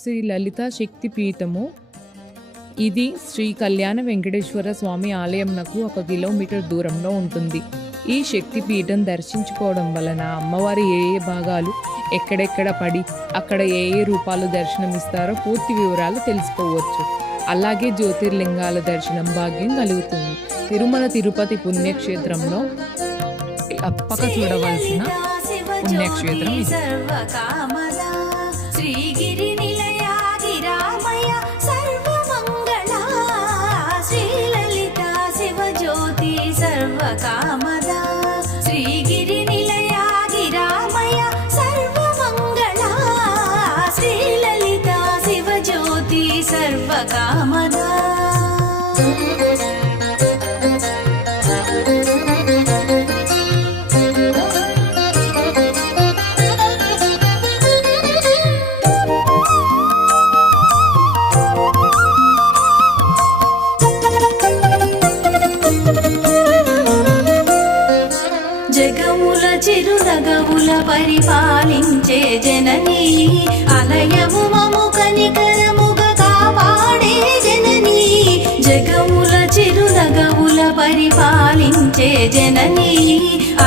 శ్రీ లలిత శక్తి పీఠము. ఇది శ్రీ కళ్యాణ వెంకటేశ్వర స్వామి ఆలయంనకు 1 కిలోమీటర్ దూరంలో ఉంటుంది. ఈ శక్తి పీఠం దర్శించుకోవడం వలన అమ్మవారి ఏ భాగాలు ఎక్కడెక్కడ పడి అక్కడ ఏ రూపాలు దర్శనమిస్తారో పూర్తి వివరాలు తెలుసుకోవచ్చు. అలాగే జ్యోతిర్లింగాల దర్శనం భాగ్యం కలుగుతుంది. తిరుమల తిరుపతి పుణ్యక్షేత్రంలో తప్పక చూడవలసిన పుణ్యక్షేత్రం ఇది. శ్రీగిరి నిలయాది రామయ సర్వమంగళ శ్రీలలిత శివజ్యోతి సర్వకామద. శ్రీగిరి నిలయాది రామయ సర్వమంగళ శ్రీలలిత శివజ్యోతి సర్వకామద. జగముల చిరునగవుల పరిపాలించే జననీ అలయము మము కనికరముగా కాపాడే జననీ. జగముల చిరునగవుల పరిపాలించే జననీ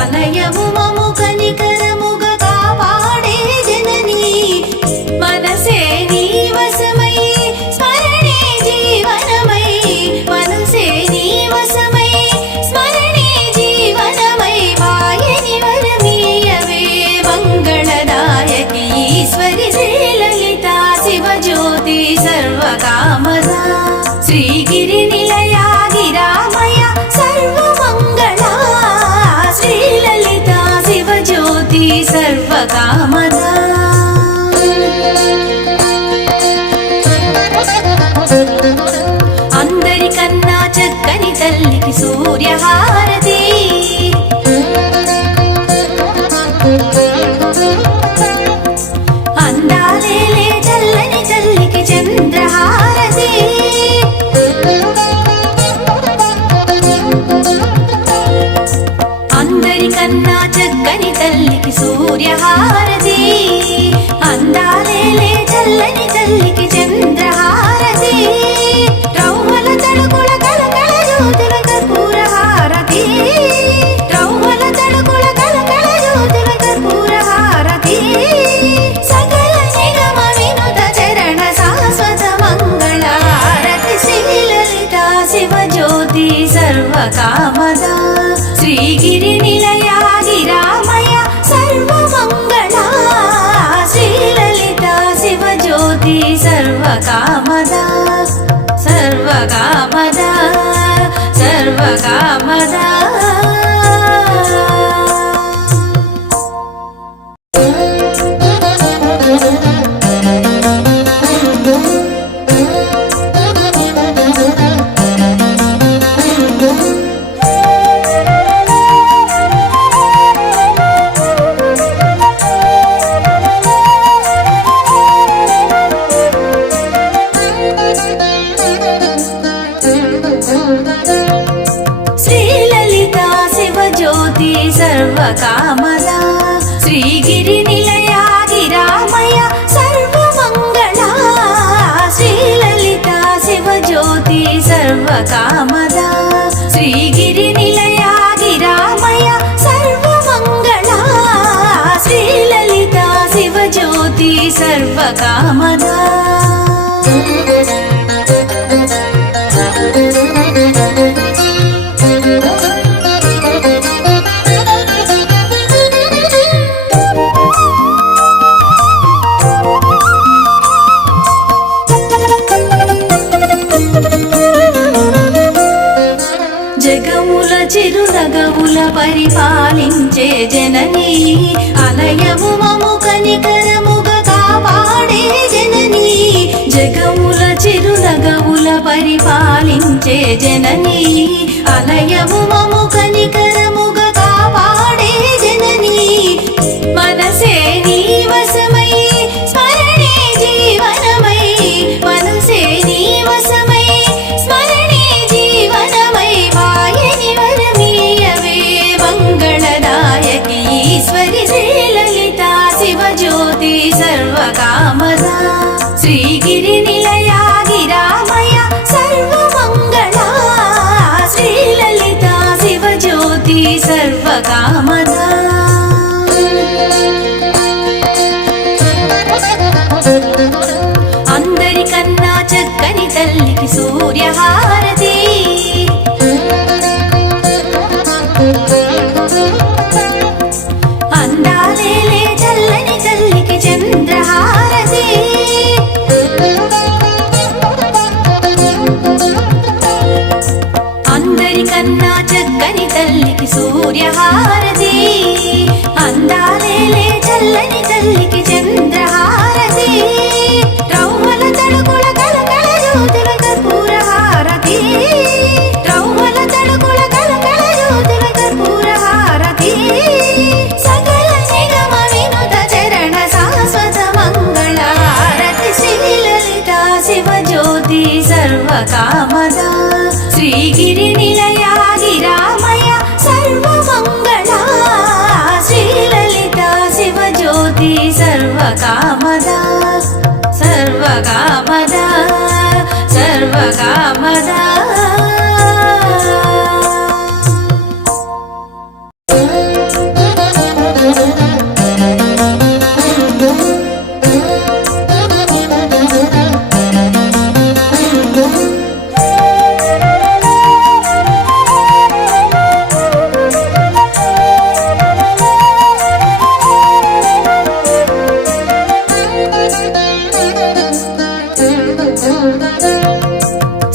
అలయము మము కనికరముగా కాపాడే జననీ. మనసే నీ వశమై స్మరణే జీవనమై, మనసే నీ వశమై స్మరణే జీవనమై. వాయని వరమీయవే మంగళదాయకి ఈశ్వరి శ్రీలలిత శివజ్యోతి సర్వకామద. శ్రీగిరి నిలయాది రామయ సర్వమంగళ శ్రీలలిత శివజ్యోతి సర్వకామద. అందరికన్నా చక్కని తల్లికి సూర్యహారతి, అందాలేలే చల్లని తల్లికి చంద్రహారతి. అందరికన్నా చక్కని తల్లికి సూర్యహారతి, అందాలేలే చల్లని తల్లికి చంద్రహారతి. రౌవల తడుకుల కలకల జ్యోతుల కర్పూర హారతి, రౌవల తడుకుల కలకల జ్యోతుల కర్పూర హారతి. సకల నిగమ వినుత చరణ శాశ్వత మంగళారతి శ్రీలలిత శివజ్యోతి సర్వకామద. శ్రీగిరి నిలయాది రామయ సర్వమంగళ శ్రీలలిత శివజ్యోతి సర్వకామద సర్వకామద సర్వకామద. శ్రీలలిత శివజ్యోతి సర్వకామద. శ్రీగిరి నిలయాది రామయ సర్వమంగళ శ్రీలలిత శివజ్యోతి సర్వకామద. శ్రీగిరి నిలయాది రామయ సర్వమంగళ శ్రీలలిత శివజ్యోతి సర్వకామద. జగముల చిరునగవుల పరిపాలించే జననీ అలయము మము కనికరముగా కాపాడే జననీ. జగముల చిరునగవుల పరిపాలించే జననీ అలయము మము కనికరముగా కాపాడే జననీ. మనసే నీ వశమై స్మరణే జీవనమై, మనసే నీ వశమై స్మరణే జీవనమై. వాయని వరమీయవే మంగళదాయకి ఈశ్వరి శ్రీలలిత శివజ్యోతి సర్వకామద. శ్రీగిరి నిలయా గిరామయ సర్వమంగళ శ్రీలలిత శివజ్యోతి సర్వకామదా అందరికన్నా చక్కని తల్లికి సూర్యహారతి అందాలేలే చల్లని తల్లికి చంద్రహారతి అందరికన్నా చక్కని తల్లికి సూర్యహారతి అందాలేలే చల్లని తల్లికి చంద్రహారతి రౌమల తడుకుల కలకల జ్యోతుల కర్పూర హారతి రౌమల తడుకుల కలకల జ్యోతుల కర్పూర హారతి సకల నిగమ వినుత చరణ శాశ్వత మంగళ హారతి శ్రీలలిత శివజ్యోతి సర్వకామదా శ్రీగిరి నిలయా గిరామయ సర్వమంగళ శ్రీలలిత శివజ్యోతి సర్వకామదా సర్వకామదా సర్వకామదా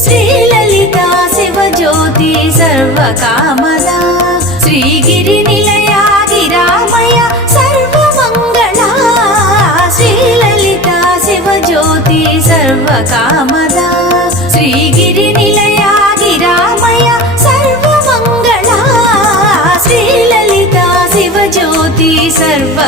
శ్రీలలిత శివజ్యోతి సర్వకామదా శ్రీగిరి నిలయా గిరామయ సర్వమంగళ శ్రీలలిత శివజ్యోతి సర్వకామదా శ్రీగిరి నిలయా గిరామయ సర్వమంగళ శ్రీలలిత శివజ్యోతి సర్వ